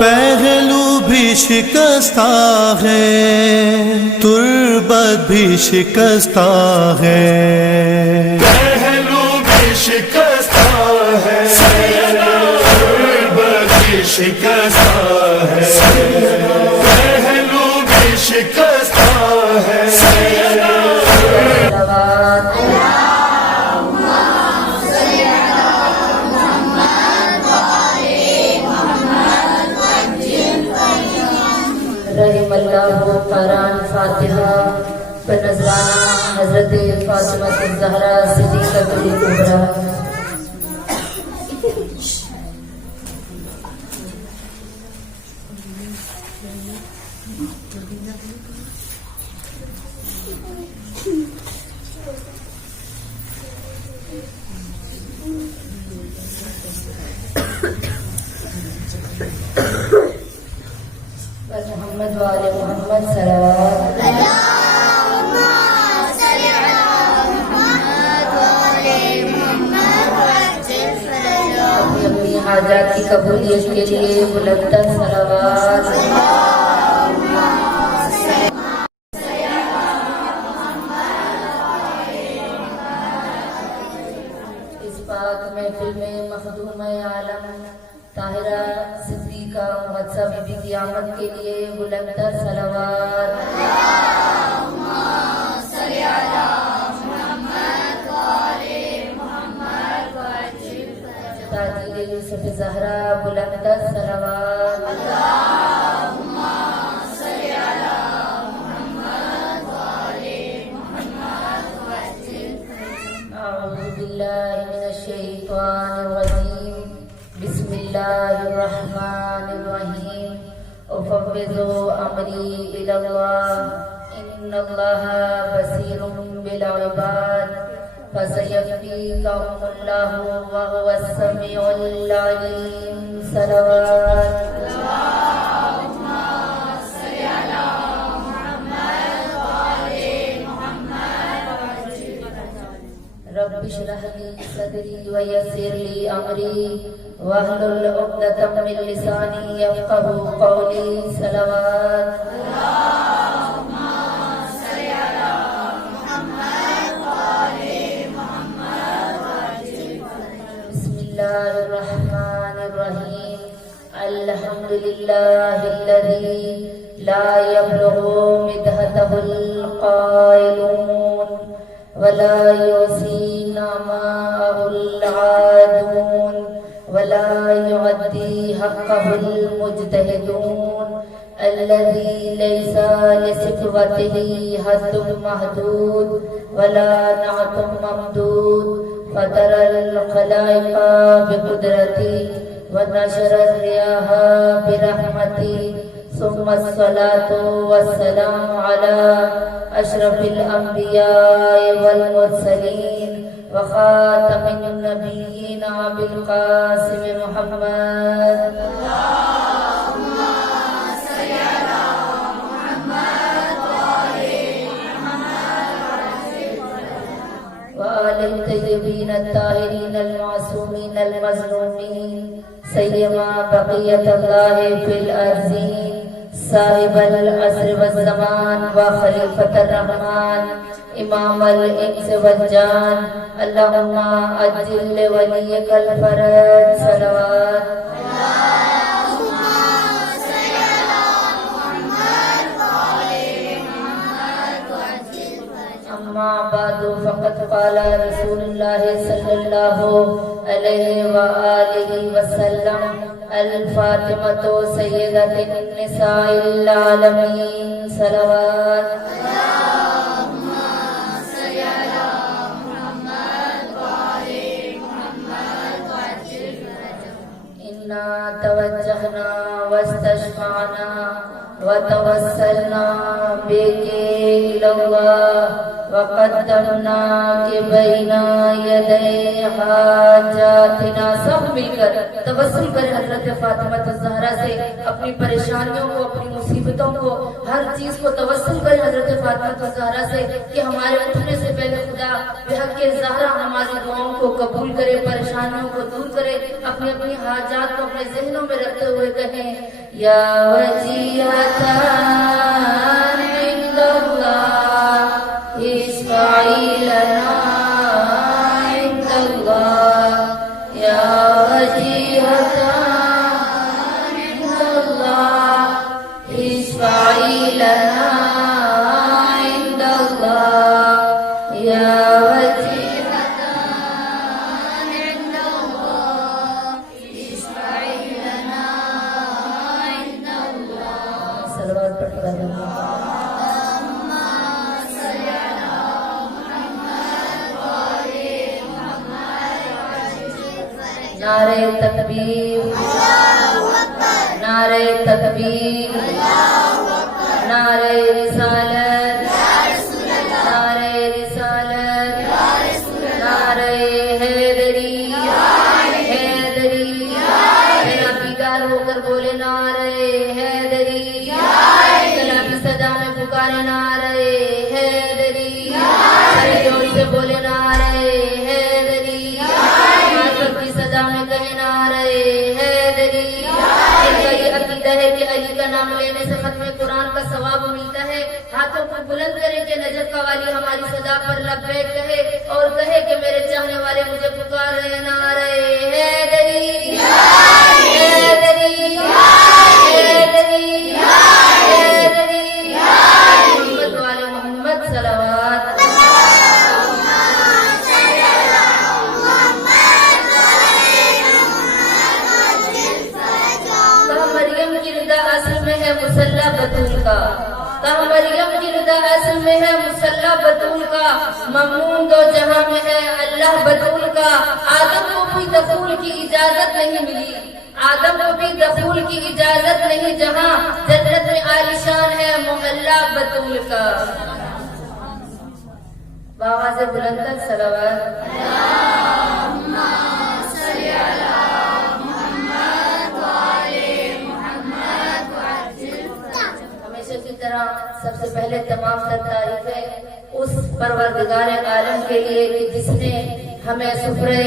پہلو بھی شکستہ ہے، تربت بھی شکستہ ہے، پہلو بھی شکستہ ہے، تربت بھی شکستہ ہے، پہلو بھی شکستہ ہے۔ رحم اللہ قرآن فاتحہ بنذرانہ حضرت فاطمہ الزہرا صدیقۃ الکبریٰ۔ محمد وآل محمد صلوات۔ اپنی اپنی حاجات کی قبولیت کے لیے بلند تر صلوات۔ اس پاک محفل میں مخدوم عالم طاہرہ صدیقہ محدثہ بی بی کی آمد کے لیے بلند تر صلوات۔ تاجیل یوسف زہرا بلند تر صلوات۔ اعوذ باللہ من الشیطان الرجیم، بسم اللہ الرحمن الرحیم، افوض امری الی اللہ ان اللہ بصیر بالعباد فسیکفیکہم اللہ وہو السمیع العلیم۔ صلوات۔ رب اشرح لي صدري ويسر لي امري واحلل عقدة من لساني يفقهوا قولي۔ صلوات۔ بسم الله الرحمن الرحيم، الحمد لله الذي لا يبلغ مدحته القائلون ولا يحصي نعماءه العادون ولا يعدي حقه المجتهدون، الذي ليس لصفوته حد محدود ولا نعت ممدود، فطر الخلائق بقدرته ونشر الرياح برحمته، ثم الصلاة والسلام على أشرف الأنبياء والمرسلين وخاتم النبيين أبي القاسم محمد۔ وآل الطيبين الطاهرين المعصومين المظلومين، سيما بقية الله في الأرضين، صاحب العصر والزمان وخلیفۃ الرحمن امام الانس والجان، اللہم عجل لولیک الفرج۔ صلوات۔ اما بعد فقد قال رسول اللہ صلی اللہ علیہ وآلہ وسلم، الفاطمۃ سیدۃ النساء العالمین۔ صلوات۔ انا توجہنا واستشفعنا وتوسلنا بك إلى الله وقدمنا کے بینا یدی حاجاتنا. سب مل کر توسل کریں حضرت فاطمہ الزہرا سے اپنی پریشانیوں کو، اپنی مصیبتوں کو، ہر چیز کو توسل کریں حضرت فاطمہ الزہرا سے کہ ہمارے اٹھنے سے پہلے خدا بحق زہرا ہماری دعاؤں کو قبول کرے، پریشانیوں کو دور کرے. اپنی اپنی حاجات کو اپنے ذہنوں میں رکھتے ہوئے کہیں یا وجیہتا عند اللہ اشفعی لنا عند اللہ یا وجیہتا عند اللہ اشفعی لنا عند اللہ یا وجیہتا عند اللہ اشفعی لنا عند اللہ. صلوات پڑھ کر نعرہ تکبیر، نعرہ تکبیر، نعرہ رسالت، نعرہ رسالت، نعرہ حیدری، حیدری. ذرا بیدار ہو کر بولے نعرہ حیدری، ذرا بھی صدا میں پکارے نعرہ حیدری، ذرا جوڑ سے بولے نعرہ حیدری، صدا میں کہیں نعرہ حیدری. ان کا یہ عقیدہ ہے کہ علی کا نام لینے سے ختم قرآن کا ثواب ملتا ہے. ہاتھوں کو بلند کرے کہ نجف کا والی ہماری صدا پر لبیک کہے اور کہے کہ میرے چاہنے والے مجھے پکار رہے نعرہ حیدری، حیدری، حیدری، حیدری. محمد والے محمد صلوات. اصل میں ہے مسلح بطول کا، کہا مریم کی رضا اصل میں ہے مسلح بطول کا، ممنون دو جہاں میں ہے اللہ بطول کا. آدم کو بھی دخول کی اجازت نہیں ملی، آدم کو بھی دخول کی اجازت نہیں جہاں جنت میں عالیشان ہے محلہ بطول کا. بآواز بلند تر صلوات. سب سے پہلے تمام تر تعریفیں اس پروردگار عالم کے لیے کہ جس نے ہمیں سفرے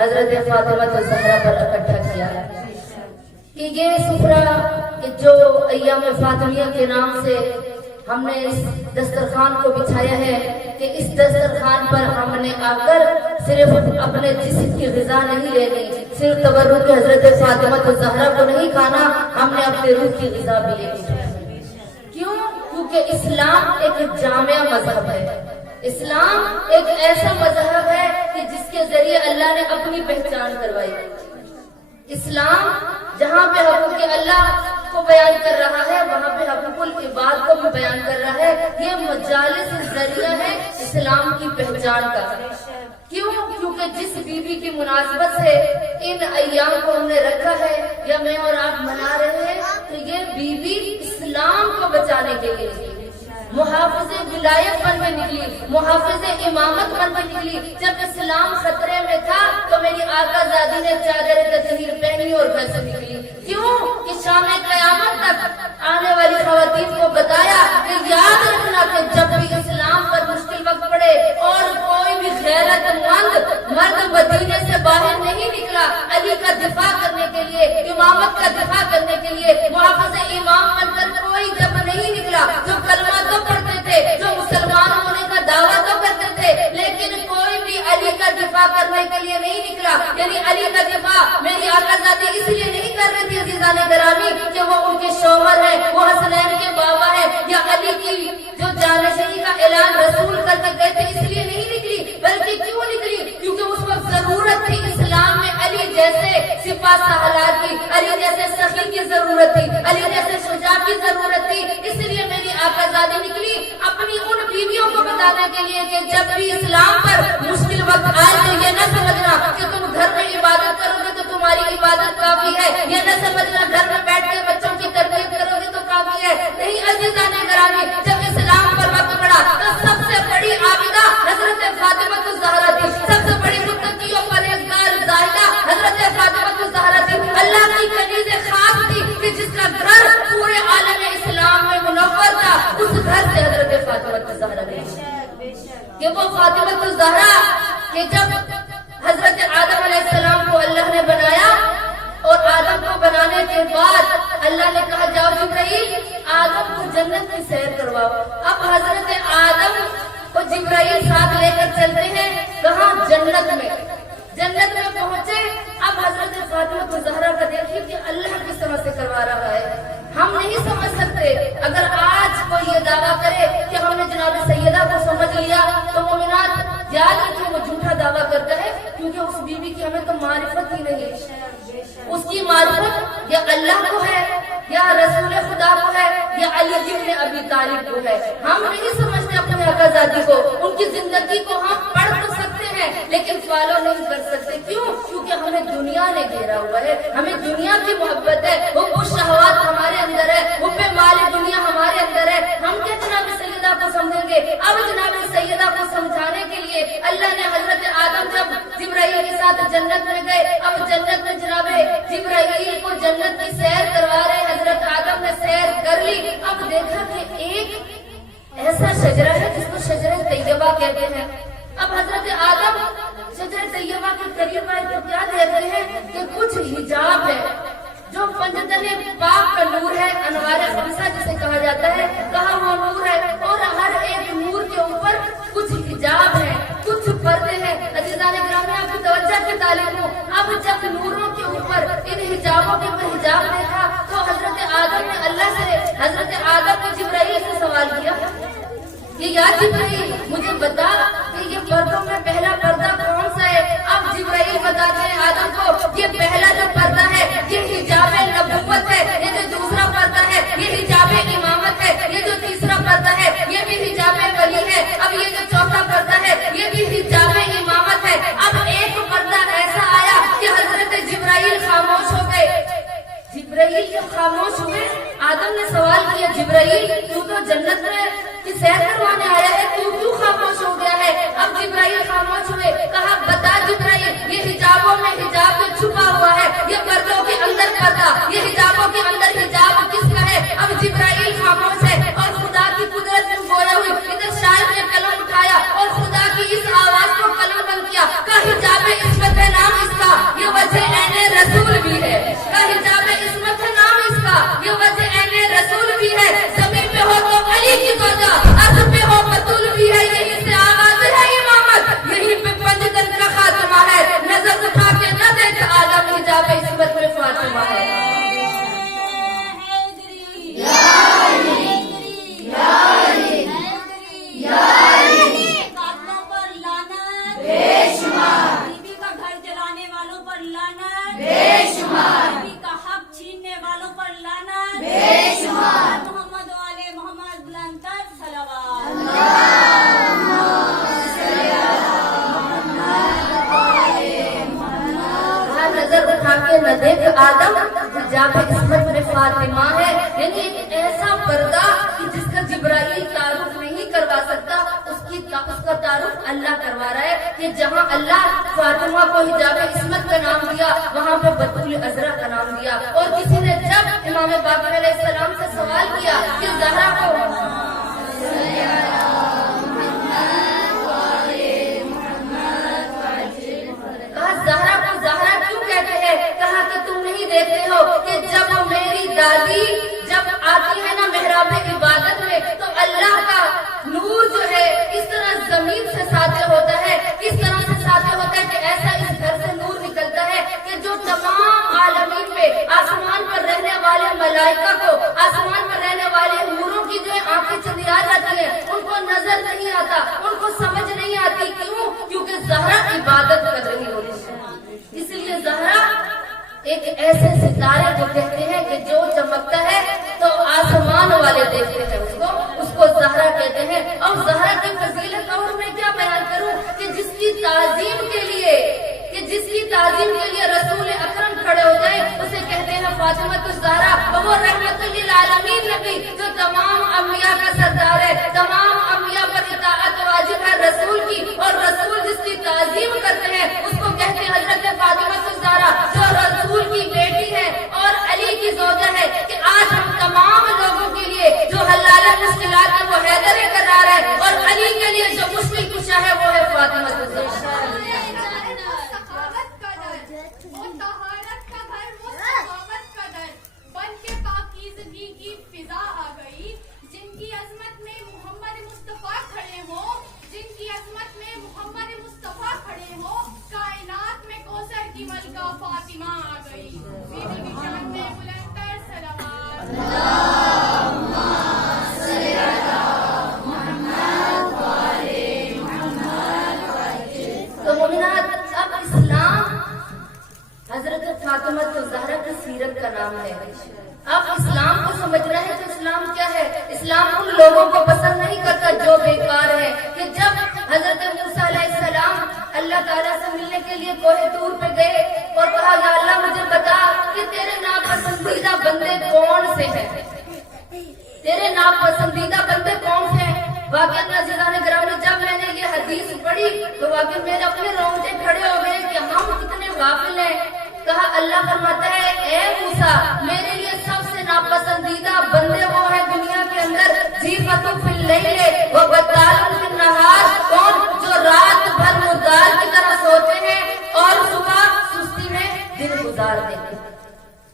حضرت فاطمہ الزہرا پر اکٹھا کیا کہ یہ سفرہ کہ جو ایام فاطمیہ کے نام سے ہم نے اس دسترخوان کو بچھایا ہے کہ اس دسترخوان پر ہم نے آ کر صرف اپنے جسم کی غذا نہیں لینی، صرف تبرک حضرت فاطمہ الزہرا کو نہیں کھانا، ہم نے اپنے روح کی غذا بھی لینی. کیوں؟ کیونکہ اسلام ایک جامع مذہب ہے. اسلام ایک ایسا مذہب ہے کہ جس کے ذریعے اللہ نے اپنی پہچان کروائی. اسلام جہاں پہ حقوق اللہ کو بیان کر رہا ہے وہاں پہ حقوق العباد کو بھی بیان کر رہا ہے. یہ مجالس ذریعہ ہے اسلام کی پہچان کا. کیوں؟ کیونکہ جس بیوی کی مناسبت سے ان ایام کو ہم نے رکھا ہے یا میں اور آپ منا رہے ہیں تو یہ بیوی اسلام کو بچانے کے لیے محافظ ولایت بن کے نکلی، محافظ امامت بن کے نکلی. جب اسلام خطرے میں تھا تو میری آقا زادی نے چادر تطہیر پہنی اور گھر سے نکلی. کیوں؟ کہ شام قیامت تک آنے والی خواتین کو بتایا کہ یاد رکھنا کہ جب بھی اسلام پر مشکل وقت پڑے اور کوئی بھی غیرت مند مرد مدینے سے باہر نہیں نکلا علی کا دفاع کرنے کے لیے، امامت کا دفاع کرنے کے لیے، محافظ امام بن کر کوئی جب نہیں نکلا جو کلمہ تو پڑھتے تھے، جو مسلمان ہونے کا دعویٰ تو کرتے تھے، لیکن کوئی بھی علی کا دفاع کرنے کے لیے نہیں نکلا. یعنی علی کا دفاع میری آقا ذاتی اس لیے نہیں کر رہی تھی عزیزان گرامی کہ وہ ان کے شوہر ہے، وہ حسنین کے بابا ہے، یا علی کی جو جانشینی کا اعلان رسول کر کے گئے تھے اس لیے نہیں نکلی. بلکہ کیوں نکلی؟ کیونکہ اس وقت ضرورت تھی اسلام میں علی جیسے سپاہ سالار کی، علی جیسے سخی کی ضرورت تھی، علی جیسے شجاع کی ضرورت تھی. اس لیے میری آقا زادی نکلی اپنی ان بیویوں کو بتانے کے لیے کہ جب بھی اسلام پر مشکل وقت آئے تو یہ نہ سمجھنا کہ تم گھر میں عبادت کرو گے تو تمہاری عبادت کافی ہے، یہ نہ سمجھنا گھر میں بیٹھ کے بچوں کی تربیت کرو گے تو کافی ہے. نہیں عزیزان گرامی، جب اسلام پر وقت پڑا تو سب سے بڑی عابدہ فاطمہ الزہرا نہیں کہ وہ فاطمہ الزہرا کہ جب حضرت آدم علیہ السلام کو اللہ نے بنایا اور آدم کو بنانے کے بعد اللہ نے کہا جاؤ جبرائیل آدم کو جنت کی سیر کرواؤ. اب حضرت آدم کو جبرائیل ساتھ لے کر چلتے ہیں کہاں؟ جنت میں. جنت میں پہنچے. اب حضرت فاطمہ الزہرا کا دیکھیے کہ اللہ کس طرح سے کروا رہا ہے. ہم نہیں سمجھ سکتے. اگر آج کوئی یہ دعویٰ کرے کہ ہم نے جناب سیدہ کو سمجھ لیا تو مومنات یاد رکھیں وہ جھوٹا دعویٰ کرتا ہے, کیونکہ اس بیوی کی ہمیں تو معرفت ہی نہیں. اس کی معرفت یا اللہ کو ہے یا رسول خدا کو ہے یا علی ابن ابی طالب کو ہے. ہم نہیں سمجھتے اپنے آقازادی کو. ان کی زندگی کو ہم پڑھ تو سکتے ہیں لیکن فالو نہیں کر سکتے. کیوں؟ کیونکہ ہمیں دنیا نے گھیرا ہوا ہے. ہمیں دنیا کی محبت ہے. وہ شہوات ہمارے اندر ہے. وہ پہ مال دنیا ہمارے اندر ہے. ہم کیا جناب سیدہ کو سمجھیں گے؟ اب جناب سیدہ کو سمجھانے کے لیے اللہ نے حضرت آدم جب جبرائیل کے ساتھ جنت میں گئے, اب جنت میں جناب جبرائیل کو جنت کی سیر کروا رہے. حضرت آدم نے سیر کر لی. اب دیکھا کہ ایک ایسا شجرہ ہے جس کو شجرہ طیبہ کہتے ہیں. اب حضرت آدم شجرہ طیبہ کے قریب آئے تو کیا دیکھتے ہیں کہ کچھ حجاب ہے جو پنجتن پاک کا نور ہے, انوار خمسہ جسے کہا جاتا ہے. کہا وہ نور ہے اور ہر ایک نور کے اوپر کچھ حجاب ہے, کچھ پردے ہیں. عزیزان گرامی آپ کی توجہ کی طالب ہوں. اب جب نوروں کے اوپر ان حجابوں کے اوپر حجاب دیکھا تو حضرت آدم نے اللہ سے, حضرت آدم نے جبرائیل سے سوال کیا کہ یا جبرائیل مجھے بتا کہ یہ پردوں میں پہلا پردہ کون سا ہے؟ اب جبرائیل بتاتے ہیں آدم کو یہ پہلا جو پردہ ہے یہ حجاب نبوت ہے, یہ جو دوسرا پردہ ہے یہ حجاب امامت ہے, یہ جو تیسرا پردہ ہے یہ بھی حجاب ولی ہے, اب یہ جو چوتھا پردہ ہے یہ بھی حجاب امامت ہے. اب ایک پردہ ایسا آیا کہ حضرت جبرائیل خاموش ہو گئے. جبرائیل جب خاموش ہوئے آدم نے سوال کیا جبرائیل تو جنت میں کی سیر کروانے آیا ہے, تو کیوں خاموش ہو گیا ہے؟ اب جبرائیل خاموش ہوئے. کہا بتا جبرائیل یہ حجابوں میں حجاب جو چھپا ہوا ہے, یہ پردوں کے اندر پردہ, یہ حجابوں کے اندر حجاب کس کا ہے؟ اب جبرائیل خاموش ہے اور خدا کی قدرت میں گویا ہوئی. ادھر شاعر نے قلم اٹھایا اور خدا کی اس آواز کو قلم بند کیا. کا حجاب عصمت ہے نام اس کا, یہ وجہ عین رسول بھی ہے. کا حجاب عصمت ہے نام اس کا, یہ وجہ عین رسول بھی ہے. زمین پہ ہو تو علی کی زوجہ, ارض پہ ہو بطول بھی ہے. یہی سے آغاز ہے امامت, یہی پہ پنجتن کا خاتمہ ہے. نظر اٹھا کے نہ دیکھ آدم حجاب عصمت میں فاطمہ ہے. نہ دیکھ آدم حجاب عصمت میں فاطمہ ہے. یعنی ایک ایسا پردہ کہ جس کا جبرائیل تعارف نہیں کروا سکتا, اس کا تعارف اللہ کروا رہا ہے. کہ جہاں اللہ فاطمہ کو حجاب عصمت کا نام دیا وہاں پہ بطول عذرا کا نام دیا. اور کسی نے جب امام باقر علیہ السلام سے سوال کیا کہ زہرا کو زہرا کیوں کہتے ہیں؟ کہا کہ تم نہیں دیکھتے ہو کہ جب میری دادی جب آتی ہے نا محراب عبادت میں تو اللہ کا نور جو ہے اس طرح زمین سے ساطع ہوتا ہے, اس طرح سے ساطع ہوتا ہے کہ ایسا اس گھر سے نور نکلتا ہے کہ جو تمام عالمین پہ آسمان پر رہنے والے ملائکہ کو, آسمان پر رہنے والے نوروں کی جو آنکھیں چلی آ جاتی ہیں ان کو نظر نہیں آتا, ان کو سمجھ نہیں آتی. کیوں؟ کیونکہ زہرا عبادت کر رہی ہوتی ہے. اس لیے زہرا ایک ایسے ستارے کو کہتے ہیں کہ جو چمکتا ہے تو آسمان والے دیکھتے ہیں اس کو زہرا کہتے ہیں. اور زہرا کی فضیلت اور میں کیا بیان کروں کہ جس کی تعظیم کے لیے رسول اکرم کھڑے ہو جائے اسے کہتے ہیں فاطمہ الزہرا. وہ رحمت للعالمین نبی جو تمام انبیاء کا سردار ہے, تمام انبیاء پر اطاعت واجب ہے رسول کی, اور رسول جس کی تعظیم کرتے ہیں اس کو کہتے ہیں حضرت فاطمہ الزہرا جو رسول کی بیٹی ہے اور علی کی زوجہ ہے. کہ آج ہم تمام لوگوں کے لیے جو حلالہ مشکلات ہے وہ حیدر کرا فاطمہ الزہرا۔ سخاوت کا در وہ طہارت کا گھر وہ سخاوت کا در بن کے پاکیزگی کی فضا آ گئی، جن کی عظمت میں محمد مصطفیٰ کھڑے ہوں، جن کی عظمت میں محمد مصطفیٰ کھڑے ہوں، کائنات میں کوثر کی ملکہ فاطمہ آ گئی۔ بیوی کی شان میں بلند تر صلوات۔ تو مومنات، اب اسلام حضرت فاطمہ الزہرا کی سیرت کا نام ہے۔ اب اسلام کو سمجھنا ہے تو اسلام کیا ہے؟ اسلام ان لوگوں کو پسند نہیں کرتا جو بیکار ہے، کہ جب حضرت موسیٰ علیہ السلام اللہ تعالیٰ سے ملنے کے لیے کوہ طور پہ گئے اور کہا یا اللہ مجھے بتا کہ تیرے ناپسندیدہ بندے کون سے ہیں، تیرے ناپسندیدہ بندے کون سے ہیں۔ واقعی عزیزان گرامی، جب میں نے یہ حدیث پڑھی تو واقعی میرے اپنے رونگٹے کھڑے ہو گئے کہ ہم کتنے غافل ہیں۔ کہا اللہ فرماتا ہے اے موسیٰ، میرے لیے سب سے ناپسندیدہ بندے وہ ہیں دنیا کے اندر، جیفۃ فی اللیل و بطال فی النہار، کون؟ جو رات بھر مردار کی طرح سوتے ہیں اور صبح سستی میں دن گزار دیتے ہیں۔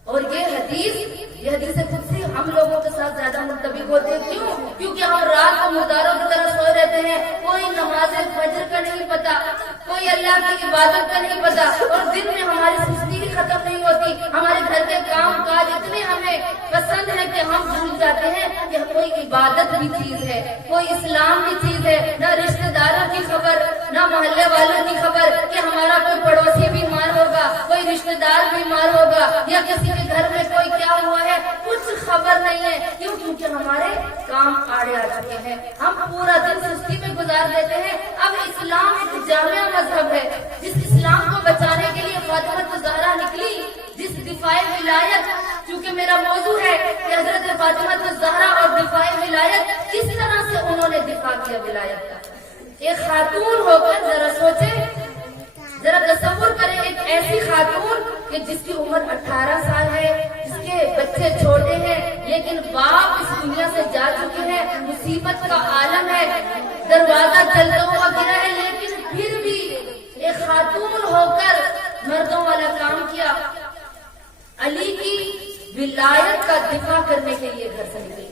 اور یہ حدیث قدسی ہم لوگوں کے ساتھ زیادہ منطبق ہوتے ہیں۔ کیوں؟ کیونکہ ہم رات کو مرداروں کی طرح سوئے رہتے ہیں، کوئی نماز فجر کا نہیں پتا، کوئی اللہ کی عبادت کا نہیں پتا، اور دن میں ہماری سستی ہی ختم نہیں ہوتی۔ ہمارے گھر کے کام کاج اتنے ہمیں پسند ہے کہ ہم بھول جاتے ہیں کہ کوئی عبادت بھی چیز ہے، کوئی اسلام بھی چیز ہے، نہ رشتہ داروں کی خبر، نہ محلے والوں کی خبر کہ ہمارا کوئی پڑوسی بیمار ہوگا، کوئی رشتہ دار بیمار ہوگا، یا کسی کے گھر میں کوئی کیا ہوا ہے، کچھ خبر نہیں ہے۔ کیوں؟ کیونکہ ہمارے کام آڑے آ چکے ہیں، ہم پورا دن سستی میں گزار دیتے ہیں۔ اب اسلام ایک جامع مذہب ہے، جس اسلام کو بچانے کے لیے فاطمہ الزہرا نکلی، جس دفاع ولایت، کیونکہ میرا موضوع ہے کہ حضرت فاطمہ الزہرا اور دفاع ولایت، کس طرح سے انہوں نے دفاع کیا ولایت کا۔ ایک خاتون ہو کر ذرا سوچیں، ذرا تصور کریں، ایک ایسی خاتون کہ جس کی عمر 18 سال ہے، جس کے بچے چھوٹے ہیں، لیکن باپ اس دنیا سے جا چکے ہیں، مصیبت کا عالم ہے، دروازہ چلتا ہوا گرا ہے، لیکن پھر بھی ایک خاتون ہو کر مردوں والا کام کیا، علی کی ولایت کا دفاع کرنے کے لیے گھر سے نکلی،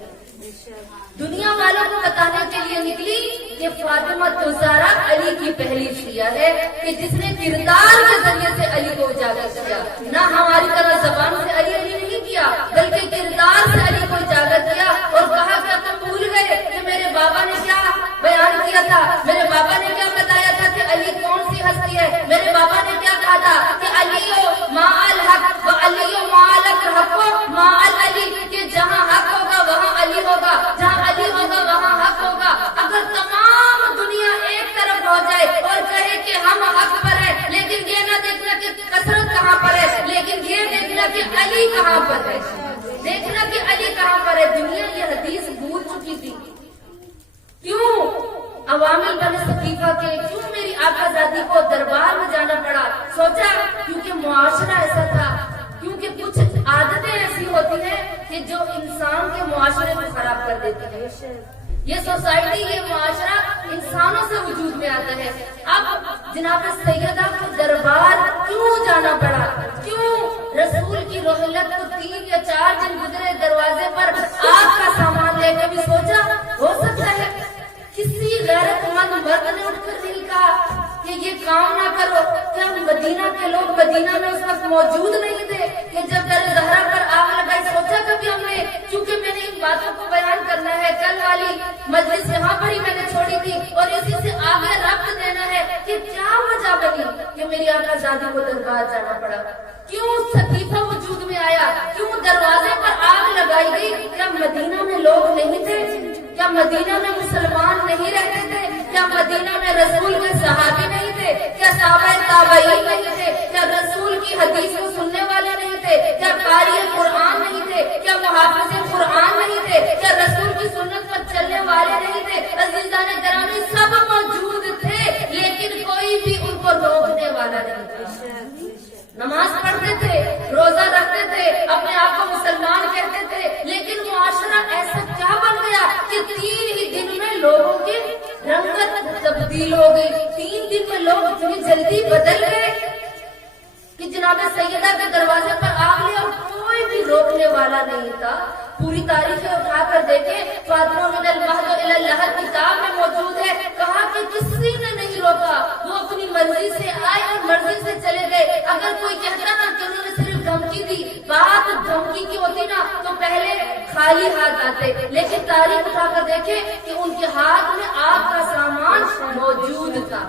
دنیا والوں کو بتانے کے لیے نکلی کہ فاطمہ الزہرا علی کی پہلی شیعہ ہے، کہ جس نے کردار کے ذریعے سے علی کو اجاگر کیا، نہ ہماری طرح زبان سے علی علی نہیں کیا، بلکہ کردار سے علی کو اجاگر کیا اور کہا کہ تم بھول گئے کہ میرے بابا نے کیا بیان کیا تھا، میرے بابا نے کیا بتایا تھا کہ علی کون سی ہستی ہے، میرے بابا نے کیا کہا تھا کہ علی ما الحق و علی ما الحق ما علی، کہ جہاں حق ہوگا وہاں علی ہوگا، جہاں علی ہوگا وہاں حق ہوگا۔ اگر تمام دنیا ایک طرف ہو جائے اور کہے کہ ہم حق پر ہیں، لیکن یہ نہ دیکھنا کہ کثرت کہاں پر ہے، لیکن یہ دیکھنا کہ علی کہاں پر ہے، دیکھنا کہ علی کہاں پر ہے۔ دنیا یہ حدیث بھول چکی تھی۔ کیوں عوامل بن ثقیفہ کے، کیوں میری آقا زادی کو دربار میں جانا پڑا؟ سوچا کیونکہ معاشرہ ایسا تھا، کیونکہ کچھ عادتیں ایسی ہوتی ہیں کہ جو انسان کے معاشرے کو خراب کر دیتی ہے۔ یہ سوسائٹی، یہ معاشرہ انسانوں سے وجود میں آتا ہے۔ اب جناب سیدہ کو دربار کیوں جانا پڑا؟ کیوں رسول کی رحلت کو 3 یا 4 دن گزرے، دروازے پر آگ کا سامان لے کے بھی سوچا ہو سکتا ہے کسی غیرت مند مرد نے اٹھ کر نہیں کہا کہ یہ کام نہ کرو؟ کیا مدینہ کے لوگ مدینہ میں اس وقت موجود نہیں تھے کہ جب در زہرا پر آگ لگائی؟ سوچا کبھی ہم نے؟ کیونکہ میں نے ان باتوں کو بیان کرنا ہے، کل والی مجلس یہاں پر ہی میں نے چھوڑی تھی اور اسی سے آگے ربط دینا ہے کہ کیا وجہ بنی کہ میری آقا زادی کو دربار جانا پڑا، کیوں ثقیفہ وجود میں آیا، کیوں دروازے پر آگ لگائی گئی؟ کیا مدینہ میں لوگ نہیں تھے؟ کیا مدینہ میں مسلمان نہیں رہتے تھے؟ کیا مدینہ میں رسول کے صحابی نہیں تھے؟ کیا صحابہ تابعین نہیں تھے؟ کیا رسول کی حدیث کو سننے والے نہیں تھے؟ کیا قاری قرآن نہیں تھے؟ کیا محافظ قرآن نہیں تھے؟ کیا رسول کی سنت پر چلنے والے نہیں تھے؟ عزیزان گرامی، سب موجود تھے، لیکن کوئی بھی ان کو روکنے والا نہیں تھا۔ نماز پڑھتے تھے، روزہ رکھتے تھے، اپنے آپ کو مسلمان کہتے تھے، لیکن معاشرہ ایسا کیا بن گیا کہ 3 ہی دن میں لوگوں کی رنگت تبدیل ہو گئی، 3 لوگ اتنی جلدی بدل گئے کہ جناب سیدہ کے دروازے پر آ گئے اور کوئی بھی روکنے والا نہیں تھا. پوری تاریخیں اٹھا کر دیکھیں, فاطمہ من المہد الی اللحد کتاب میں موجود ہے. کہا کہ کسی نے نہیں روکا, وہ اپنی مرضی سے آئے اور مرضی سے چلے گئے. اگر کوئی کہتا نا کہ انہوں نے صرف دھمکی دی, بات دھمکی کی ہوتی نا تو پہلے خالی ہاتھ آتے, لیکن تاریخ اٹھا کر دیکھیں کہ ان کے ہاتھ میں آگ کا سامان موجود تھا.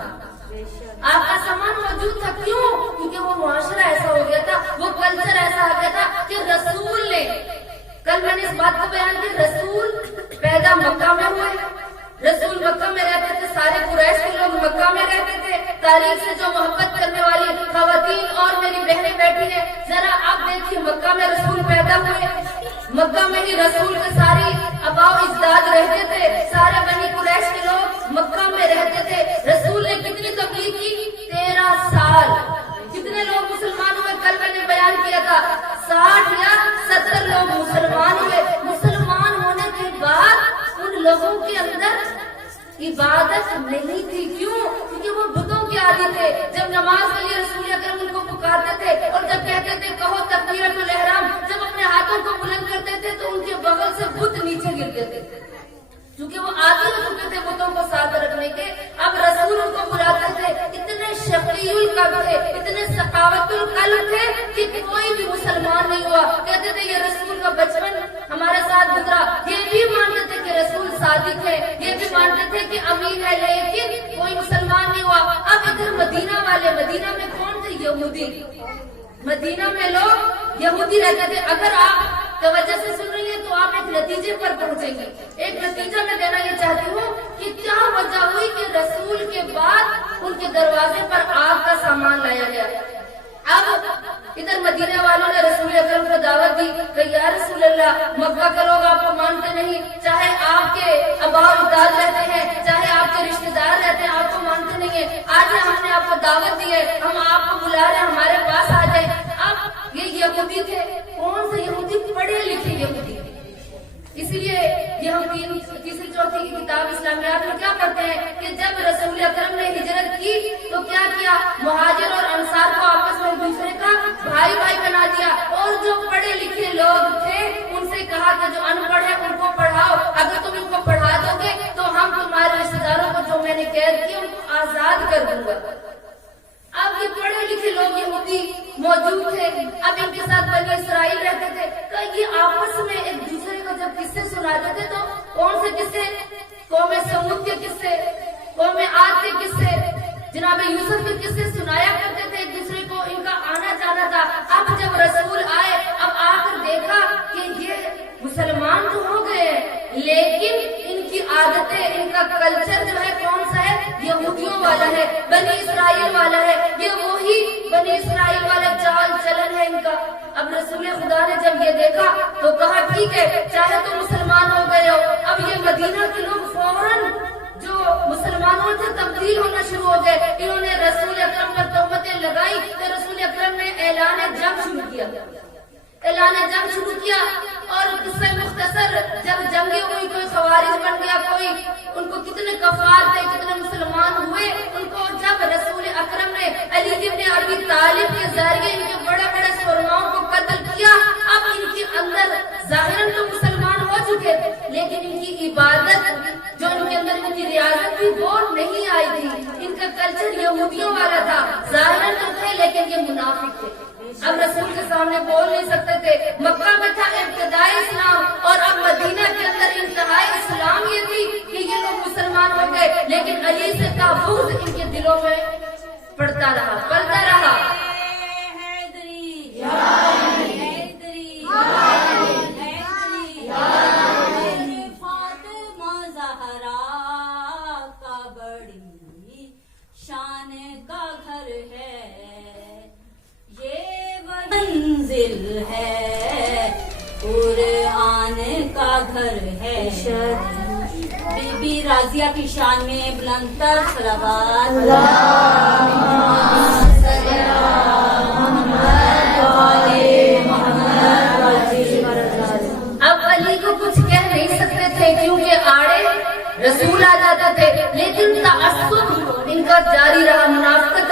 آپ کا سامان موجود تھا. کیوں؟ کیونکہ وہ معاشرہ ایسا ہو گیا تھا, وہ کلچر ایسا آ گیا تھا کہ رسول نے, کل میں نے اس بات کو بیان کیا, رسول پیدا مکہ میں ہوئے, رسول مکہ میں رہتے تھے, سارے قریش کے لوگ مکہ میں رہتے تھے. تاریخ سے جو محبت کرنے والی خواتین اور میری بہنیں بیٹھی ہیں, ذرا آپ دیکھیے مکہ میں رسول پیدا ہوئے, مکہ میں ہی رسول کے ساری آباء و اجداد رہتے تھے, سارے بنی قریش کے لوگ مکہ میں رہتے تھے. رسول نے کتنی تبلیغ کی؟ 13 سال. کتنے لوگ مسلمان ہوئے؟ کل میں نے بیان کیا تھا 60 یا 70 لوگ مسلمان ہوئے. مسلمان ہونے کے بعد ان لوگوں کے اندر عبادت نہیں تھی. کیوں؟ کیونکہ وہ بتوں کے عادی تھے. جب نماز کے لیے رسول اکرم ان کو پکارتے تھے اور جب کہتے تھے کہو تکبیرۃ الاحرام, جب اپنے ہاتھوں کو بلند کرتے تھے تو ان کے بغل سے بت نیچے گرتے تھے, کیونکہ وہ عادی ہو چکے تھے بتوں کو ساتھ رکھنے کے. اب رسول ان کو بلاتے تھے, اتنے شقی القلب تھے, اتنے سخاوت القلب تھے کہ کوئی بھی مسلمان نہیں ہوا. کہتے تھے یہ رسول کا بچپن ہمارے ساتھ گزرا. یہ بھی مانتے تھے کہ رسول صادق ہے, یہ بھی مانتے تھے کہ امین ہے, لیکن کوئی مسلمان نہیں ہوا. اب ادھر مدینہ والے, مدینہ میں کون تھے؟ یہودی. مدینہ میں لوگ یہودی رہتے تھے. اگر آپ توجہ سے سن رہی ہیں تو آپ ایک نتیجے پر پہنچیں گے. ایک نتیجہ میں دینا یہ چاہتی ہوں کہ کیا وجہ ہوئی کہ رسول کے بعد ان کے دروازے پر آگ کا سامان لایا گیا. اب ادھر مدینہ والوں نے رسول اکرم کو دعوت دی کہ یا رسول اللہ, مکہ کے لوگ آپ کو مانتے نہیں, چاہے آپ کے آباء و اجداد رہتے ہیں, چاہے آپ کے رشتے دار رہتے ہیں, آپ کو مانتے نہیں ہیں. آج ہم نے آپ کو دعوت دی ہے, ہم آپ کو بلا رہے ہیں, ہمارے پاس آ جائیں. اب یہ یہودی تھے. کون سے یہودی؟ پڑھے لکھے یہودی. اسی لیے یہ ہم تیسری چوتھی کی کتاب اسلامیات میں کیا پڑھتے ہیں کہ جب رسول اکرم نے ہجرت کی تو کیا کیا؟ مہاجر اور انصار کو آپس میں ایک دوسرے کا بھائی بھائی بنا دیا, اور جو پڑھے لکھے لوگ تھے ان سے کہا کہ جو ان پڑھ ہے ان کو پڑھاؤ, اگر تم ان کو پڑھا دو گے تو ہم تمہارے رشتے داروں کو جو میں نے قید کیا ان کو آزاد کر دوں گا. اب یہ پڑھے لکھے لوگ یہودی موجود تھے, اب ان کے ساتھ بنی اسرائیل رہتے تھے, تو یہ آپس میں ایک دوسرے کو جب قصے سناتے تھے تو کون سے قصے؟ قوم سمود کے قصے, قوم عاد کے قصے, جناب یوسف کے قصے سنایا کرتے تھے ایک دوسرے کو. ان کا آنا جانا تھا. اب جب رسول آئے, اب آ کر دیکھا کہ یہ مسلمان تو ہو گئے لیکن ان کی عادتیں, ان کا کلچر جو ہے کون سا ہے؟ یہودیوں والا ہے, بنی اسرائیل والا ہے. یہ وہی بنی اسرائیل والا چال چلن ہے ان کا. اب رسول خدا نے جب یہ دیکھا تو کہا ٹھیک ہے, چاہے تو مسلمان ہو گئے ہو. اب یہ مدینہ کے لوگ فوراً جو مسلمانوں سے تبدیل ہونا شروع ہو گئے. انہوں نے رسول اکرم پر تہمتیں لگائی تو رسول اکرم نے اعلان جنگ شروع کیا. اور قصہ مختصر, جب جنگیں ہوئی, کوئی خوارج بن گیا, کوئی ان کو کتنے کفار تھے, کتنے مسلمان ہوئے. ان کو جب رسول اکرم نے علی ابن ابی طالب کے ذریعے ان کے بڑے بڑے سرماؤں کو قتل کیا, اب ان کے اندر ظاہراً تو مسلمان ہو چکے تھے لیکن ان کی عبادت جو ان کے اندر ان کی ریاضت تھی وہ نہیں آئی تھی. ان کا کلچر یہودیوں والا تھا. ظاہراً تو تھے لیکن یہ منافق تھے. اب رسول کے سامنے بول نہیں سکتے تھے. مکہ میں تھا ابتدائی اسلام اور اب مدینہ کے اندر انتہائی اسلام یہ تھی کہ یہ لوگ مسلمان ہو گئے, لیکن علی سے کا بغض ان کے دلوں میں پڑتا رہا, پلتا رہا. منزل ہے قرآن کا گھر ہے. بی بی راضیہ کی شان میں بلند تر صلوات. اب علی کو کچھ کہہ نہیں سکتے تھے کیونکہ آڑے رسول آ جاتے تھے, لیکن تعصب ان کا جاری رہا.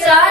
4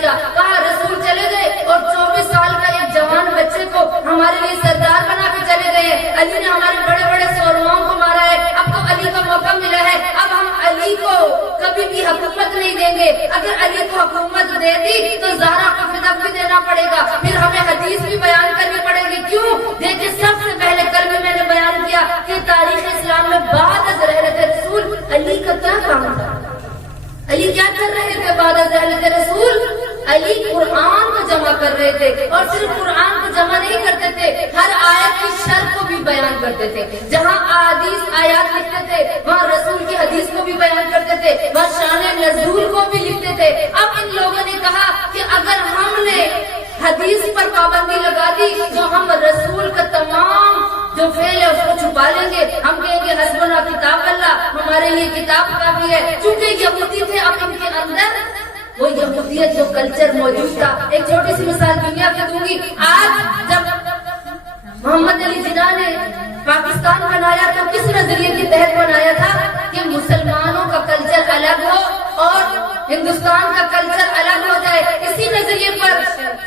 کیا. کہا رسول چلے گئے اور 24 سال کا ایک جوان بچے کو ہمارے لیے سردار بنا کے چلے گئے. علی نے ہمارے بڑے بڑے سورماؤں کو مارا ہے. اب تو علی کا موقع ملا ہے, اب ہم علی کو کبھی بھی حکومت نہیں دیں گے. اگر علی کو حکومت دے دی تو زہرا کو فدیہ بھی دینا پڑے گا, پھر ہمیں حدیث بھی بیان کرنی پڑے گی. کیوں؟ دیکھیں سب سے پہلے کل بھی میں نے بیان کیا کہ تاریخ اسلام میں بعد از رحلت رسول علی کا کیا کام تھا. علی کیا کر رہے تھے بعد از رحلت رسول؟ علی قرآن کو جمع کر رہے تھے, اور صرف قرآن کو جمع نہیں کرتے تھے, ہر آیت کی شرح کو بھی بیان کرتے تھے. جہاں احادیث آیات لکھتے تھے وہاں رسول کی حدیث کو بھی بیان کرتے تھے, وہاں شان نزول کو بھی لکھتے تھے. اب ان لوگوں نے کہا کہ اگر ہم نے حدیث پر پابندی لگا دی تو ہم رسول کا تمام جو فعل ہے اس کو چھپا لیں گے. ہم کہیں گے حسبنا کتاب اللہ, ہمارے لیے کتاب کافی ہے. چونکہ یہودی تھے, اب ان کے اندر وہ یہودیت جو کلچر موجود تھا. ایک چھوٹی سی مثال دنیا کی دوں گی. آج جب محمد علی جناح نے پاکستان بنایا تو کس نظریے کے تحت بنایا تھا کہ مسلمانوں کا کلچر الگ ہو اور ہندوستان کا کلچر الگ ہو جائے. اسی نظریے پر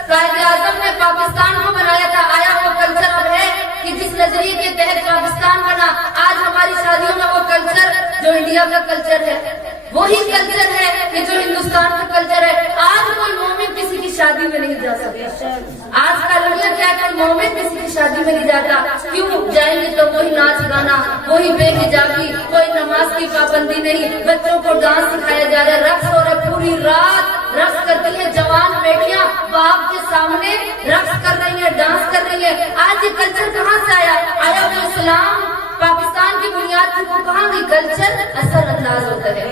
قائد اعظم نے پاکستان کو بنایا تھا. آیا وہ کلچر اب ہے کہ جس نظریے کے تحت پاکستان بنا, آج ہماری شادیوں میں وہ کلچر جو انڈیا کا کلچر ہے وہی کلچر ہے کہ جو ہندوستان کا کلچر ہے. آج کوئی مومن کسی کی شادی میں نہیں جا سکتا. آج کا لڑکا کیا کوئی مومن کسی کی شادی میں نہیں جاتا. کیوں جائیں گے تو وہی ناچ گانا, وہی بے حجابی, کوئی نماز کی پابندی نہیں, بچوں کو ڈانس سکھایا جا رہا ہے, رقص ہو رہا ہے, پوری رات رقص کرتی ہیں جوان بیٹیاں باپ کے سامنے رقص کر رہی ہیں, ڈانس کر رہی ہیں. آج یہ کلچر کہاں سے آیا؟ آیا وہ اسلام پاکستان کی بنیاد تھی, وہ کہاں گئی؟ کلچر اثر انداز ہوتا ہے.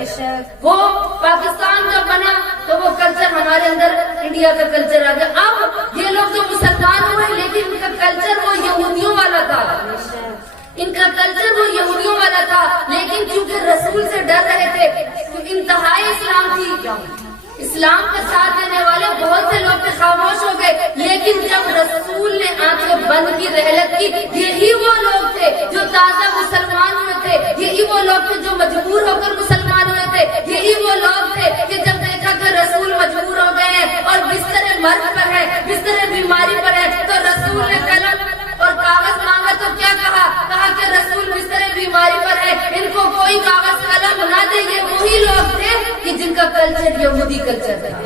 وہ پاکستان جب بنا تو وہ کلچر ہمارے اندر انڈیا کا کلچر آ گیا. اب یہ لوگ جو مسلمان ہوئے لیکن ان کا کلچر وہ یہودیوں والا تھا, ان کا کلچر وہ یہودیوں والا تھا. لیکن کیونکہ رسول سے ڈر رہے تھے, انتہائی اسلام تھی, اسلام کا ساتھ دینے والے بہت سے لوگ تھے, خاموش ہو گئے. لیکن جب رسول نے آنکھیں بند کی, رحلت کی, یہی وہ لوگ تھے جو تازہ مسلمان ہوئے تھے, یہی وہ لوگ تھے جو مجبور ہو کر مسلمان ہوئے تھے, یہی وہ لوگ تھے کہ جب دیکھا کہ رسول مجبور ہو گئے ہیں اور بستر مرض پر ہے, بستر بیماری پر ہے, تو رسول نے قلم اور کاغذ مانگا تو کیا کہا کہ رسول بستر بیماری پر ہے, ان کو کوئی کاغذ قلم نہ دے. یہ وہی لوگ تھے کہ جن کا کلچر یہودی کلچر تھا.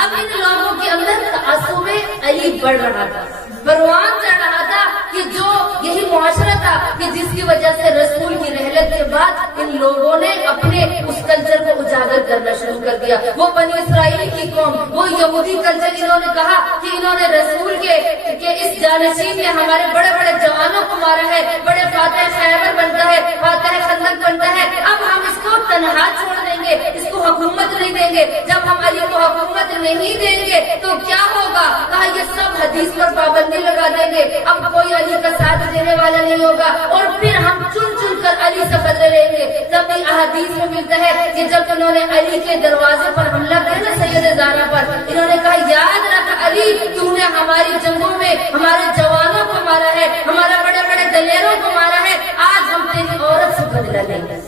اب ان لوگوں کے اندر تعصب علی بڑھ رہا تھا, پروان چڑھ رہا تھا کہ جو یہی معاشرہ تھا کہ جس کی وجہ سے رسول کی رحلت کے بعد ان لوگوں نے اپنے اس کلچر کو اجاگر کرنا شروع کر دیا. وہ بنی اسرائیل کی قوم, وہ یہودی کلچر, انہوں نے کہا کہ انہوں نے رسول کے اس جانشین نے ہمارے بڑے بڑے جوانوں کو مارا ہے, بڑے فاتح خیبر بنتا ہے, فاتح خندق بنتا ہے, اب ہم اس کو تنہا چھوڑ دیں گے, اس کو حکومت نہیں دیں گے. جب ہم علی کو حکومت نہیں دیں گے تو کیا ہوگا؟ کہا یہ سب حدیث پر پابندی لگا دیں گے, اب کوئی علی کا ساتھ دینے والا نہیں ہوگا, اور پھر ہم چن چن کر علی سے بدلے لیں گے. تب بھی احادیث میں ملتا ہے کہ جب انہوں نے علی کے دروازے پر حملہ کیا نا سید زہرا پر, انہوں نے کہا یاد رکھ علی, تو نے ہماری جنگوں میں ہمارے جوانوں کو مارا ہے, ہمارے بڑے بڑے دلیروں کو مارا ہے, آج ہم تیری عورت سے بدلہ لیں گے,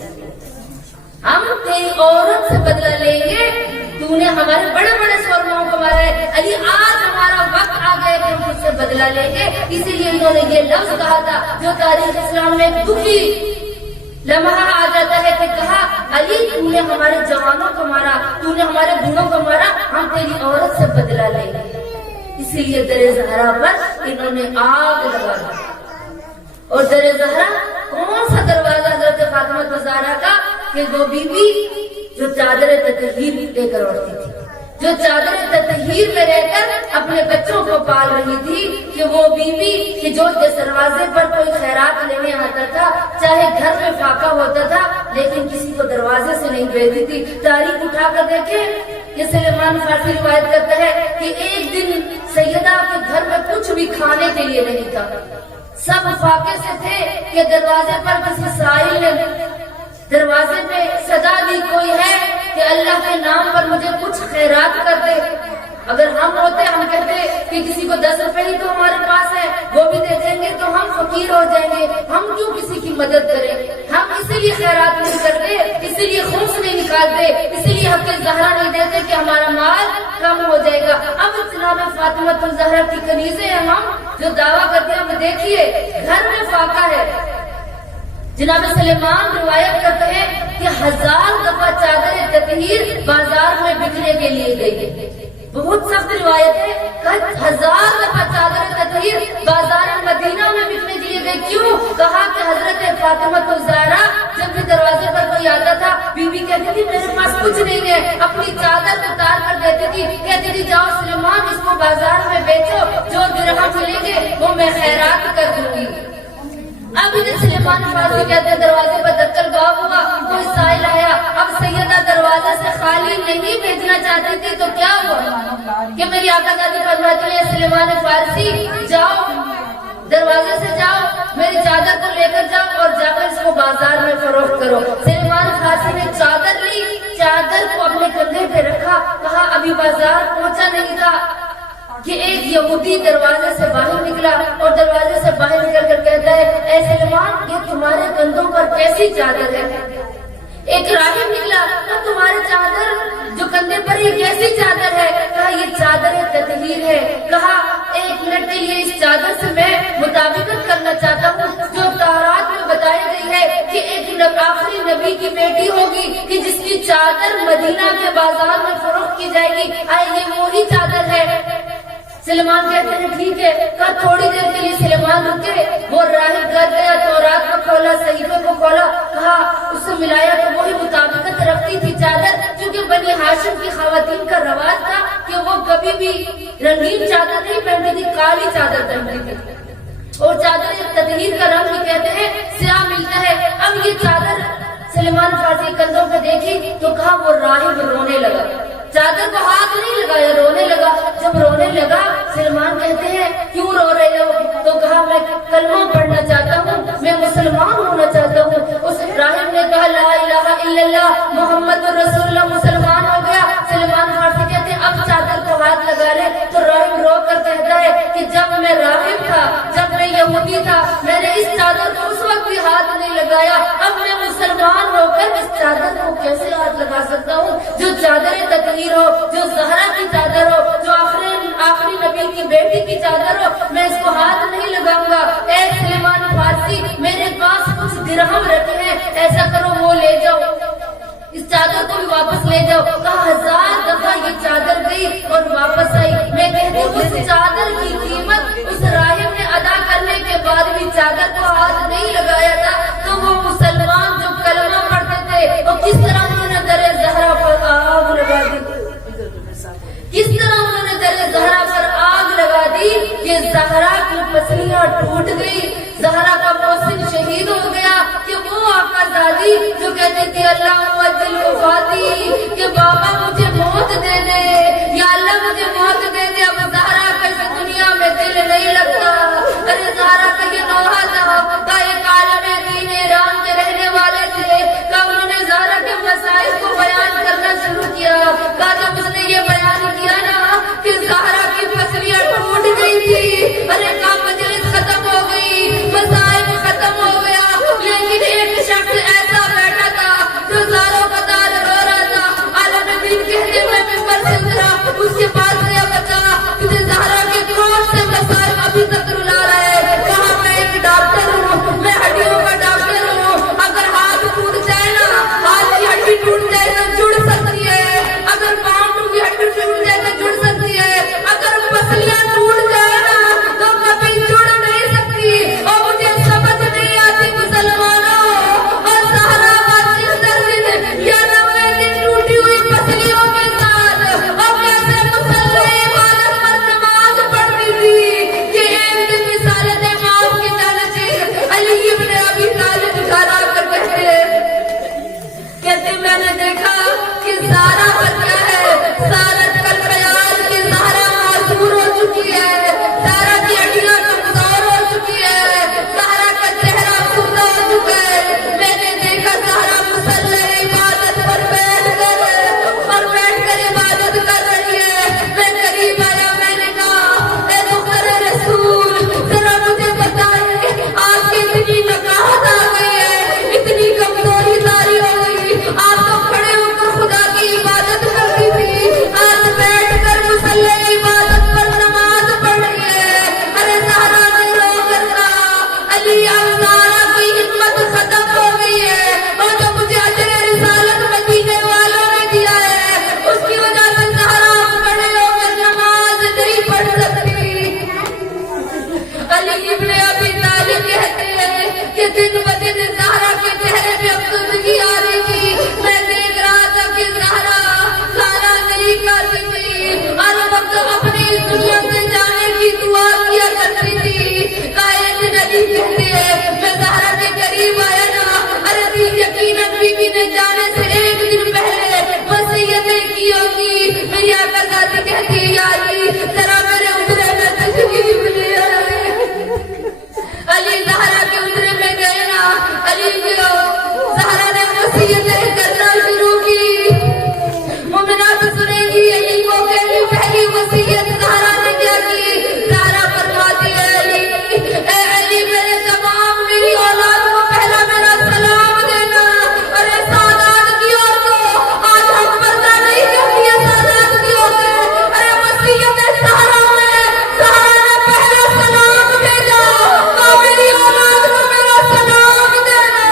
ہم تیری عورت سے بدلہ لیں گے, تو نے ہمارے بڑے بڑے سورماؤں کو مارا ہے. علی آج ہمارا وقت آ گیا کہ ہم اس سے بدلہ لیں گے. اسی لیے انہوں نے یہ لفظ کہا تھا جو تاریخ اسلام میں دکھی لمحہ آ جاتا ہے کہ کہا علی تو نے ہمارے جوانوں کو مارا, تو نے ہمارے بوڑھوں کو مارا, ہم تیری عورت سے بدلہ لیں گے. اسی لیے در زہرا پر انہوں نے آگ لگا دی. اور در زہرا کون سا دروازہ حضرت فاطمہ الزہرا کا کہ وہ بی بی جو چادر تطہیر لے کر اڑتی تھی, جو چادر تطہیر میں رہ کر اپنے بچوں کو پال رہی تھی, کہ وہ بی بی کہ جو جس دروازے پر کوئی خیرات لینے آتا تھا, چاہے گھر میں فاقہ ہوتا تھا لیکن کسی کو دروازے سے نہیں بھیجتی تھی. تاریخ اٹھا کر دیکھیں, یہ سلیمان فارسی روایت کرتا ہے کہ ایک دن سیدہ کے گھر میں کچھ بھی کھانے کے لیے نہیں تھا, سب فاقے سے تھے کہ دروازے پر کسی سائل نے دروازے پہ صدا دی کوئی ہے کہ اللہ کے نام پر مجھے کچھ خیرات کر دے. اگر ہم ہوتے ہم کہتے کہ کسی کو 10 روپے ہی تو ہمارے پاس ہے, وہ بھی دے دیں گے تو ہم فقیر ہو جائیں گے. کے ہم کیوں کسی کی مدد کریں؟ ہم اسی لیے خیرات نہیں کرتے، اسی لیے خمس نہیں نکالتے، اسی لیے حق زہرا نہیں دیتے کہ ہمارا مال کم ہو جائے گا۔ اب جناب فاطمہ الزہرا کی کنیزیں ہیں ہم جو دعویٰ کرتے ہیں۔ اب دیکھیے گھر میں فاقہ ہے، جناب سلیمان روایت کرتے ہیں کہ 1000 دفعہ چادر تطہیر بازار میں بکنے کے لیے گئی، بہت سخت روایت ہے، 1000 دفعہ چادر تطہیر بازار مدینہ میں بکنے کے لیے گئی۔ کیوں؟ کہا کہ حضرت فاطمہ الزہرا جب بھی دروازے پر کوئی آتا تھا، بی بی کہتی تھی میرے پاس کچھ نہیں ہے، اپنی چادر اتار کر دیتی تھی، کہتی تھی جاؤ سلیمان اس کو بازار میں بیچو، جو درہم ملیں گے وہ میں خیرات کر دوں گی۔ اب ادھر سلیمان فارسی کہتے ہیں دروازے پر دکل گاؤ ہوا، کوئی سائل آیا، اب سیدہ دروازے سے خالی نہیں بھیجنا چاہتی تھی تو کیا ہوا کہ میری آقا دادی فرماتی ہیں سلیمان فارسی جاؤ دروازے سے جاؤ، میری چادر کو لے کر جاؤ اور جا کر اس کو بازار میں فروخت کرو۔ سلیمان فارسی نے چادر لی، چادر کو اپنے کندھے پہ رکھا، کہا ابھی بازار پہنچا نہیں تھا کہ ایک یہودی دروازے سے باہر نکلا اور دروازے سے باہر نکل کر کہتا ہے اے سلیمان یہ تمہارے کندھوں پر کیسی چادر ہے؟ ایک راہب نکلا، کہا تمہارے چادر جو کندھے پر یہ کیسی چادر ہے؟ کہا یہ چادر تطہیر ہے۔ کہا 1 منٹ کے لیے اس چادر سے میں مطابقت کرنا چاہتا ہوں جو تورات میں بتائی گئی ہے کہ ایک آخری نبی کی بیٹی ہوگی کہ جس کی چادر مدینہ کے بازار میں فروخت کی جائے گی، آئے یہ وہی چادر ہے؟ سلیمان کہتے ہیں ٹھیک ہے۔ کہا تھوڑی دیر کے لیے سلیمان رکے، وہ راہب گھر گیا، تورات کو کھولا، صحیفے کو کھولا، کہا اس سے ملایا تو وہی مطابقت رکھتی تھی چادر، کیونکہ بنی ہاشم کی خواتین کا رواج تھا کہ وہ کبھی بھی رنگین چادر نہیں پہنتی تھی، کالی چادر پہنتی تھی، اور چادر تطہیر کا رنگ بھی کہتے ہیں سیاہ ملتا ہے۔ اب یہ چادر سلیمان فارسی کندھوں پہ دیکھی تو کہا وہ راہب رونے لگا، چادر کو ہاتھ نہیں لگایا، رونے لگا۔ جب رونے لگا سلمان کہتے ہیں کیوں رو رہے ہو؟ تو کہا میں کلمہ پڑھنا چاہتا ہوں، میں مسلمان ہونا چاہتا ہوں۔ اس راہب نے کہا لا الہ الا اللہ محمد رسول اللہ، مسلمان ہو گیا۔ سلمان فارسی کہتے ہیں اب چادر کو ہاتھ لگا لے تو راہب رو کر کہتا ہے کہ جب میں راہب تھا، جب میں یہودی تھا، میں نے اس چادر کو اس وقت بھی ہاتھ نہیں لگایا، اب میں مسلمان ہو کر اس چادر کو کیسے ہاتھ لگا سکتا ہوں جو چادر تطہیر ہو، جو زہرا کی چادر ہو، جو آخری نبی کی بیٹی کی چادر ہو، میں اس کو ہاتھ نہیں لگاؤں گا۔ اے سلیمان فارسی میرے پاس کچھ درہم رکھے ہیں، ایسا کرو وہ لے جاؤ، اس چادر کو بھی واپس لے جاؤ۔ کہا 1000 دفعہ یہ چادر گئی اور واپس آئی۔ میں کہتی ہوں اس چادر کی قیمت اس راہب نے ادا کرنے کے بعد بھی چادر کو ہاتھ نہیں لگایا تھا تو وہ مسلمان جو کلمہ پڑھتے تھے وہ کس طرح انہوں نے در زہرا پر آگ لگا دی، کس طرح انہوں نے در زہرا پر آگ لگا دی کہ زہرا کی پسلیاں ٹوٹ گئی، زہرا کا محسن شہید ہو گیا کہ وہ آقا زادی جو کہتے تھے اللہ مجل وفاتی کہ بابا مجھے موت دے دے، یا اللہ مجھے موت دے دے، اب زہرا کا اس دنیا میں دل نہیں لگتا۔ ارے زہرا کا یہ نوحہ تھا، ایک عالم دین ایران کے رہنے والے تھے، انہوں نے زہرا کے مسائل کو بیان کرنا شروع کیا۔ جب اس نے یہ بیان کیا نا کہ زہرا کی پسلیاں ٹوٹ گئی تھی، ارے کا مجلس ختم ہو گئی، مسائل ختم ہو گیا، لیکن ایک شخص ایسا بیٹھا تھا جو زاروں قطار رو رہا تھا۔ عالم دین کہتے ہوئے ممبر سے اترا، اس کے پاس گیا، بچا تجھے میرے جانے سے ایک دن پہلے وصیتیں کی ہوگی. میری آقا ذاتی کہتی ہے یا علی ذرا میرے ادھر میں تشریف لے آئے. علی زہرا کے ادھر میں گئے نا. علی زہرا نے وصیتیں کرنا شروع کی. مومنات سنیں گی علی کو پہلی وصیت زہرا نے کیا کی. زہرا فرماتی ہے علی اے علی میرے تمام میری اولاد کو پہلا میرا سلام دینا. ارے سادات کی عورتوں آج ہم پردہ نہیں کرتی ہے. سادات کی عورتیں ارے وصیت زہرا میں زہرا نے پہلا سلام بھیجا تو میری اولاد کو میرا سلام دینا.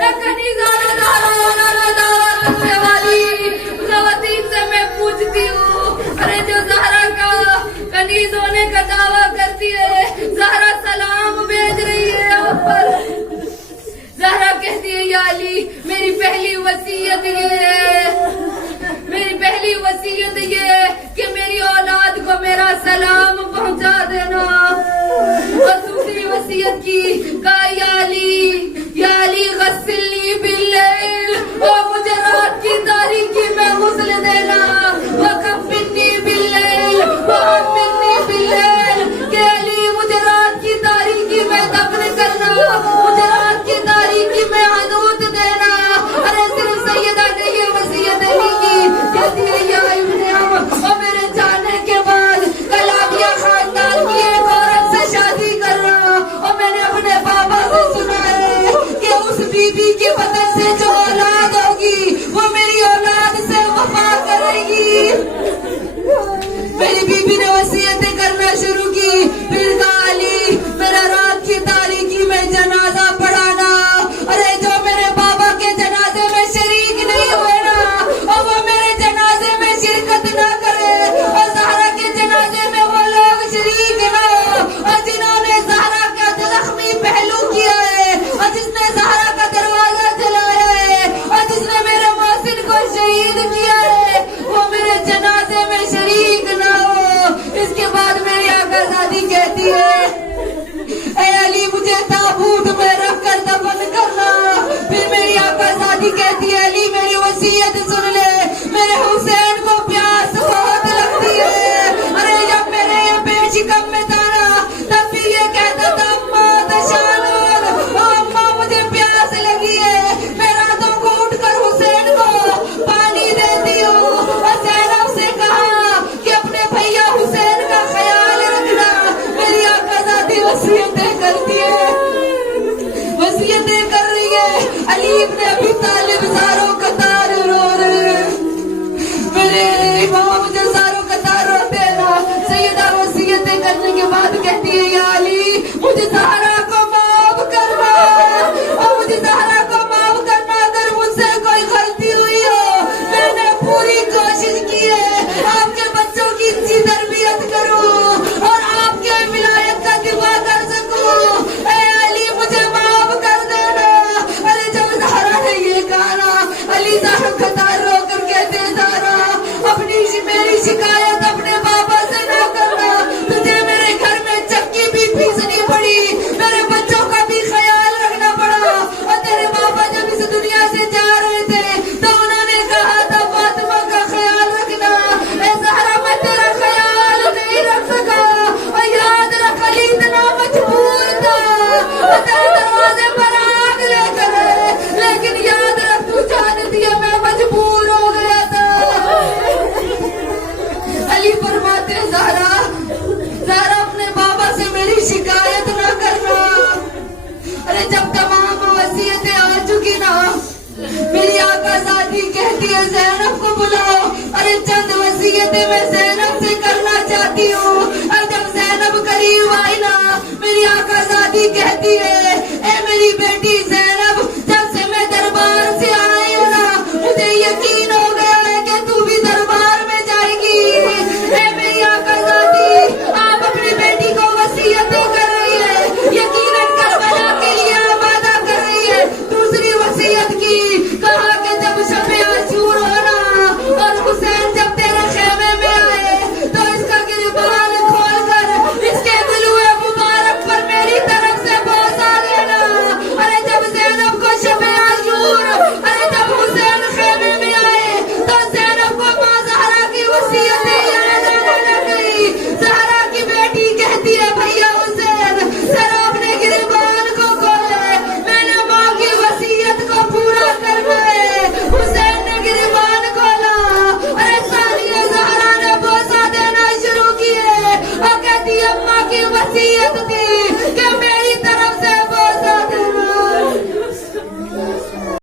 اے کنیزان زہرا نے دعوت کرنے والی خواتین سے میں پوچھتی ہوں ارے جو زہرا کا کنیز ہونے کا دعویٰ کرتی ہے زہرا سلام بھیج رہی ہے آپ پر. زہرا کہتی ہے یا علی میری پہلی وصیت یہ ہے کہ میری اولاد کو میرا سلام پہنچا دینا. اور دوسری وصیت کی کہا یا علی غسلنی باللیل اور مجھے رات کی تاریکی میں غسل دینا. وکفنی باللیل وحملنی باللیل کہ علی مجھے رات کی تاریکی میں دفن کرنا. مجھے رات کی تاریکی میں حدود دینا. ارے صرف سیدہ نے یہ وصیت نہیں کی. کہتی ہے یا ابن عم اور میرے جانے کے بعد کلابیہ خاندان کی ایک عورت سے شادی کر رہا. اور میں نے اپنے بابا سے سنا ہے کہ اس بی بی کے بدن سے جو اولاد ہوگی وہ میری اولاد سے وفا کرے گی. میری بی بی نے وصیتیں کرنا شروع کی. پھر کہا علی میرا رات کی تاریکی میں جنازہ پڑھانا. ارے جو میرے بابا کے جنازے میں شریک نہیں ہوئے نا اور وہ میرے جنازے میں شرکت نہ کرے اور زہرا کے جنازے میں وہ لوگ شریک نہ ہو اور جنہوں نے زہرا کا زخمی پہلو کیا ہے اور جس نے زہرا کا دروازہ جلایا ہے اور جس نے میرے محسن کو شہید کیا ہے وہ میرے جنازے میں شریک نہ ہو. اس کے بعد میری آقا زادی کہتی ہے اے علی مجھے تابوت میں رکھ کر دفن کرنا. پھر میری آقا زادی کہتی ہے علی میری وصیت سن لے. میرے حسین کو پیاس بہت لگتی ہے. ارے جب میرے یہ بے شکم میں تھا نا تب بھی یہ کہتا تھا اماں تشانون اماں مجھے پیاس لگی ہے. میں راتوں کو اٹھ کر حسین کو پانی دیتی ہوں. اور زینب سے کہا کہ اپنے بھیا حسین کا خیال رکھنا. میری آقا ذاتی وصیتیں کرتی ہے وصیتیں کر رہی ہے. علی ابن ابی طالب زاروں قطار رو رہے ہیں. میرے امام مجھے زاروں قطار روتے ہیں نا. سیدہ وصیتیں کرنے کے بعد کہتی ہے یا علی مجھے زہرا کو معاف کرنا اور مجھے زہرا کو معاف کرنا. اگر مجھ سے کوئی غلطی ہوئی ہو میں نے پوری کوشش کی ہے آپ کے بچوں کی اچھی تربیت کروں اور آپ کے ولایت کا دفاع کر سکوں. اے علی مجھے معاف کر دینا. ارے جب زہرا نے یہ کہا نا علی زہرا قطار رو کر کہتے ہیں زہرا میری شکایت اپنے بابا سے نہ کرنا. تجھے میرے گھر میں چکی بھی پیسنی پڑی. میرے بچوں کا بھی خیال رکھنا پڑا. اور تیرے بابا جب اس دنیا سے جا رہے تھے تو انہوں نے کہا تھا فاطمہ کا خیال رکھنا. اے زہرا میں تیرا خیال نہیں رکھ سکا. اور یاد رکھ علی اتنا مجبور تھا تیرے دروازے پر آگ لے کر لیکن یاد رکھ تو جانتی ہے میں مجبور ہو گیا تھا. علی فرماتے زہرا اپنے بابا سے میری شکایت نہ کرنا. ارے جب تمام وصیتیں آ چکی نا میری آقا ذاتی کہتی ہے زینب کو بلاؤ. ارے چند وصیتیں میں زینب سے کرنا چاہتی ہوں.